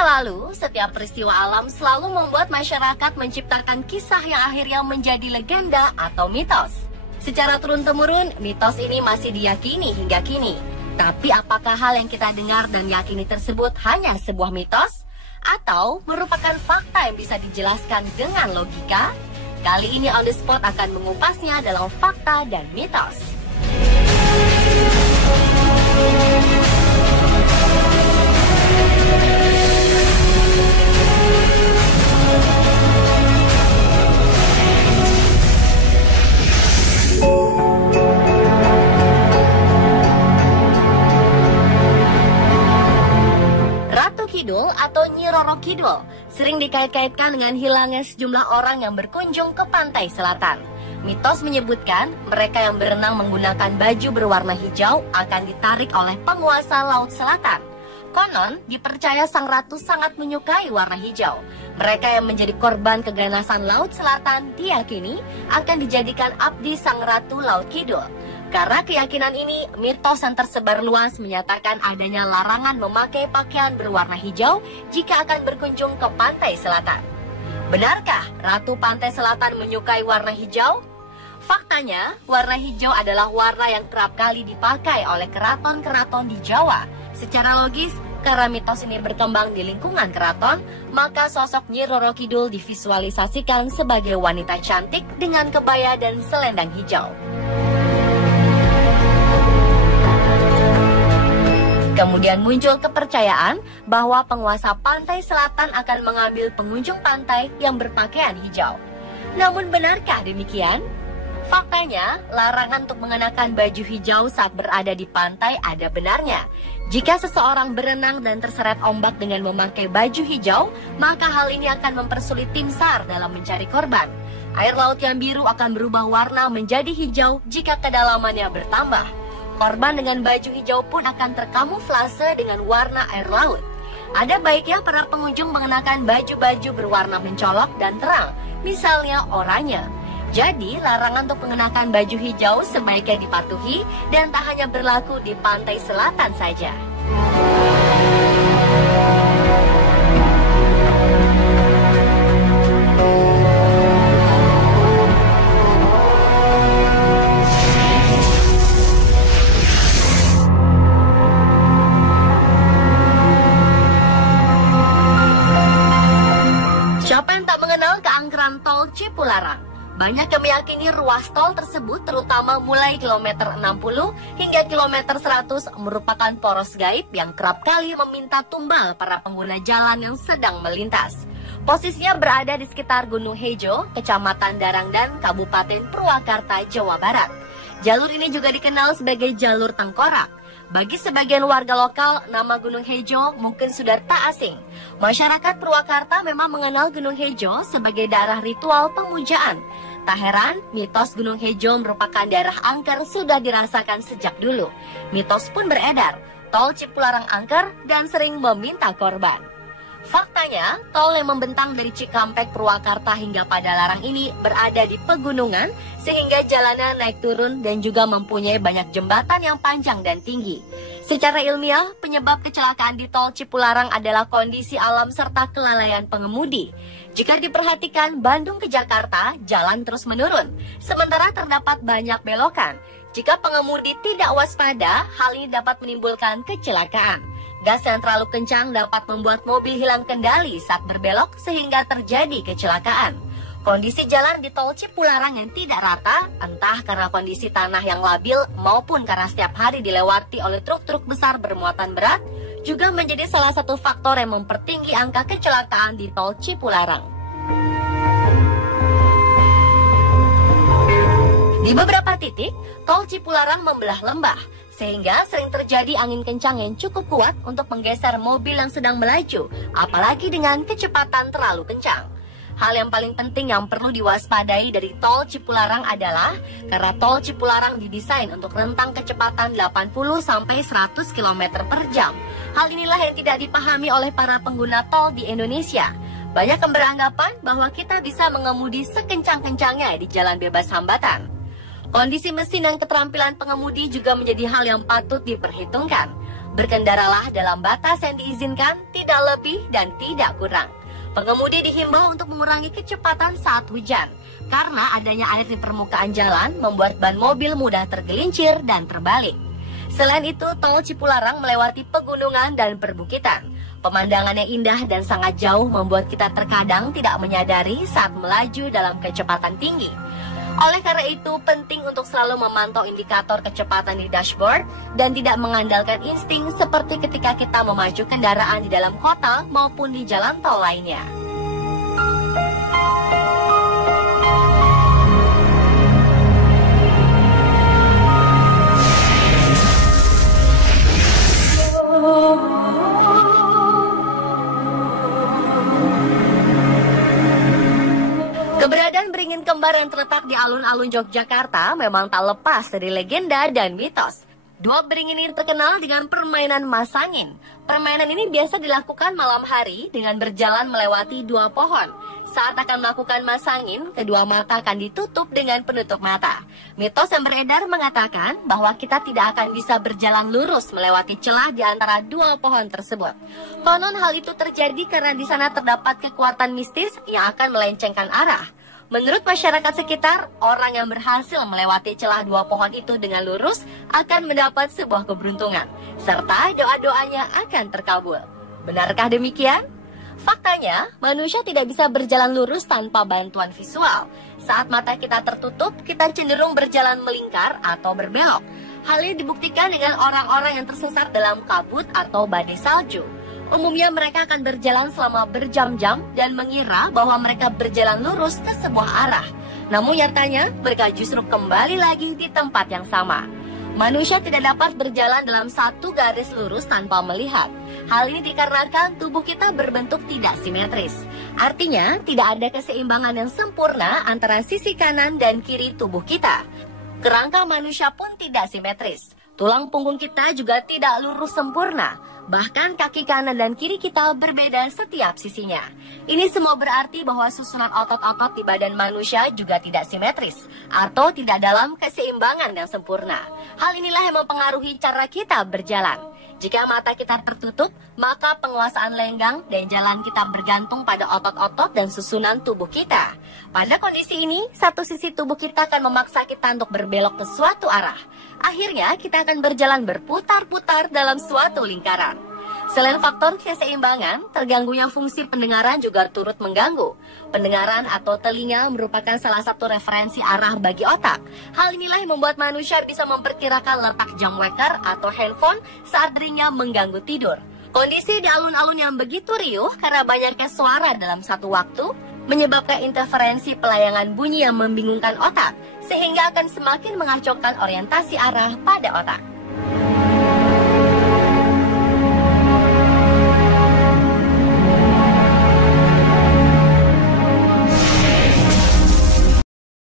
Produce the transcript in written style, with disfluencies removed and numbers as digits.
masa lalu, setiap peristiwa alam selalu membuat masyarakat menciptakan kisah yang akhirnya menjadi legenda atau mitos. Secara turun-temurun, mitos ini masih diyakini hingga kini. Tapi apakah hal yang kita dengar dan yakini tersebut hanya sebuah mitos? Atau merupakan fakta yang bisa dijelaskan dengan logika? Kali ini On The Spot akan mengupasnya dalam fakta dan mitos. Ratu Kidul atau Nyi Roro Kidul sering dikait-kaitkan dengan hilangnya sejumlah orang yang berkunjung ke pantai selatan. Mitos menyebutkan mereka yang berenang menggunakan baju berwarna hijau akan ditarik oleh penguasa Laut Selatan. Konon, dipercaya sang ratu sangat menyukai warna hijau. Mereka yang menjadi korban keganasan Laut Selatan diyakini akan dijadikan abdi sang ratu Laut Kidul. Karena keyakinan ini, mitos yang tersebar luas menyatakan adanya larangan memakai pakaian berwarna hijau jika akan berkunjung ke pantai selatan. Benarkah Ratu Pantai Selatan menyukai warna hijau? Faktanya, warna hijau adalah warna yang kerap kali dipakai oleh keraton-keraton di Jawa. Secara logis, karena mitos ini berkembang di lingkungan keraton, maka sosok Nyi Roro Kidul divisualisasikan sebagai wanita cantik dengan kebaya dan selendang hijau. Kemudian muncul kepercayaan bahwa penguasa pantai selatan akan mengambil pengunjung pantai yang berpakaian hijau. Namun benarkah demikian? Faktanya, larangan untuk mengenakan baju hijau saat berada di pantai ada benarnya. Jika seseorang berenang dan terseret ombak dengan memakai baju hijau, maka hal ini akan mempersulit tim SAR dalam mencari korban. Air laut yang biru akan berubah warna menjadi hijau jika kedalamannya bertambah. Korban dengan baju hijau pun akan terkamuflase dengan warna air laut. Ada baiknya para pengunjung mengenakan baju-baju berwarna mencolok dan terang, misalnya oranye. Jadi, larangan untuk mengenakan baju hijau sebaiknya dipatuhi dan tak hanya berlaku di pantai selatan saja. Siapa yang tak mengenal keangkeran tol Cipularang? Banyak yang meyakini ruas tol tersebut terutama mulai kilometer 60 hingga kilometer 100 merupakan poros gaib yang kerap kali meminta tumbal para pengguna jalan yang sedang melintas. Posisinya berada di sekitar Gunung Hejo, Kecamatan Darangdan, Kabupaten Purwakarta, Jawa Barat. Jalur ini juga dikenal sebagai jalur tengkorak. Bagi sebagian warga lokal, nama Gunung Hejo mungkin sudah tak asing. Masyarakat Purwakarta memang mengenal Gunung Hejo sebagai daerah ritual pemujaan. Tak heran, mitos Gunung Hejo merupakan daerah angker sudah dirasakan sejak dulu. Mitos pun beredar, tol Cipularang angker dan sering meminta korban. Faktanya, tol yang membentang dari Cikampek Purwakarta hingga Padalarang ini berada di pegunungan sehingga jalannya naik turun dan juga mempunyai banyak jembatan yang panjang dan tinggi. Secara ilmiah, penyebab kecelakaan di tol Cipularang adalah kondisi alam serta kelalaian pengemudi. Jika diperhatikan Bandung ke Jakarta, jalan terus menurun, sementara terdapat banyak belokan. Jika pengemudi tidak waspada, hal ini dapat menimbulkan kecelakaan. Gas yang terlalu kencang dapat membuat mobil hilang kendali saat berbelok sehingga terjadi kecelakaan. Kondisi jalan di tol Cipularang yang tidak rata, entah karena kondisi tanah yang labil maupun karena setiap hari dilewati oleh truk-truk besar bermuatan berat, juga menjadi salah satu faktor yang mempertinggi angka kecelakaan di tol Cipularang. Di beberapa titik, tol Cipularang membelah lembah, sehingga sering terjadi angin kencang yang cukup kuat untuk menggeser mobil yang sedang melaju, apalagi dengan kecepatan terlalu kencang. Hal yang paling penting yang perlu diwaspadai dari tol Cipularang adalah karena tol Cipularang didesain untuk rentang kecepatan 80-100 km per jam. Hal inilah yang tidak dipahami oleh para pengguna tol di Indonesia. Banyak yang beranggapan bahwa kita bisa mengemudi sekencang-kencangnya di jalan bebas hambatan. Kondisi mesin dan keterampilan pengemudi juga menjadi hal yang patut diperhitungkan. Berkendaralah dalam batas yang diizinkan, tidak lebih dan tidak kurang. Pengemudi dihimbau untuk mengurangi kecepatan saat hujan, karena adanya air di permukaan jalan membuat ban mobil mudah tergelincir dan terbalik. Selain itu, tol Cipularang melewati pegunungan dan perbukitan. Pemandangannya indah dan sangat jauh membuat kita terkadang tidak menyadari saat melaju dalam kecepatan tinggi. Oleh karena itu, penting untuk selalu memantau indikator kecepatan di dashboard dan tidak mengandalkan insting seperti ketika kita memacu kendaraan di dalam kota maupun di jalan tol lainnya. Keberadaan beringin kembar yang terletak di alun-alun Yogyakarta memang tak lepas dari legenda dan mitos. Dua beringin ini terkenal dengan permainan masangin. Permainan ini biasa dilakukan malam hari dengan berjalan melewati dua pohon. Saat akan melakukan masangin, kedua mata akan ditutup dengan penutup mata. Mitos yang beredar mengatakan bahwa kita tidak akan bisa berjalan lurus melewati celah di antara dua pohon tersebut. Konon hal itu terjadi karena di sana terdapat kekuatan mistis yang akan melencengkan arah. Menurut masyarakat sekitar, orang yang berhasil melewati celah dua pohon itu dengan lurus akan mendapat sebuah keberuntungan, serta doa-doanya akan terkabul. Benarkah demikian? Faktanya, manusia tidak bisa berjalan lurus tanpa bantuan visual. Saat mata kita tertutup, kita cenderung berjalan melingkar atau berbelok. Hal ini dibuktikan dengan orang-orang yang tersesat dalam kabut atau badai salju. Umumnya mereka akan berjalan selama berjam-jam dan mengira bahwa mereka berjalan lurus ke sebuah arah. Namun nyatanya, mereka justru kembali lagi di tempat yang sama. Manusia tidak dapat berjalan dalam satu garis lurus tanpa melihat. Hal ini dikarenakan tubuh kita berbentuk tidak simetris. Artinya, tidak ada keseimbangan yang sempurna antara sisi kanan dan kiri tubuh kita. Kerangka manusia pun tidak simetris. Tulang punggung kita juga tidak lurus sempurna. Bahkan kaki kanan dan kiri kita berbeda setiap sisinya. Ini semua berarti bahwa susunan otot-otot di badan manusia juga tidak simetris atau tidak dalam keseimbangan yang sempurna. Hal inilah yang mempengaruhi cara kita berjalan. Jika mata kita tertutup, maka penguasaan lenggang dan jalan kita bergantung pada otot-otot dan susunan tubuh kita. Pada kondisi ini, satu sisi tubuh kita akan memaksa kita untuk berbelok ke suatu arah. Akhirnya, kita akan berjalan berputar-putar dalam suatu lingkaran. Selain faktor keseimbangan, terganggunya fungsi pendengaran juga turut mengganggu. Pendengaran atau telinga merupakan salah satu referensi arah bagi otak. Hal inilah yang membuat manusia bisa memperkirakan letak jam waker atau handphone saat dirinya mengganggu tidur. Kondisi di alun-alun yang begitu riuh karena banyaknya suara dalam satu waktu, menyebabkan interferensi pelayangan bunyi yang membingungkan otak, sehingga akan semakin mengacaukan orientasi arah pada otak.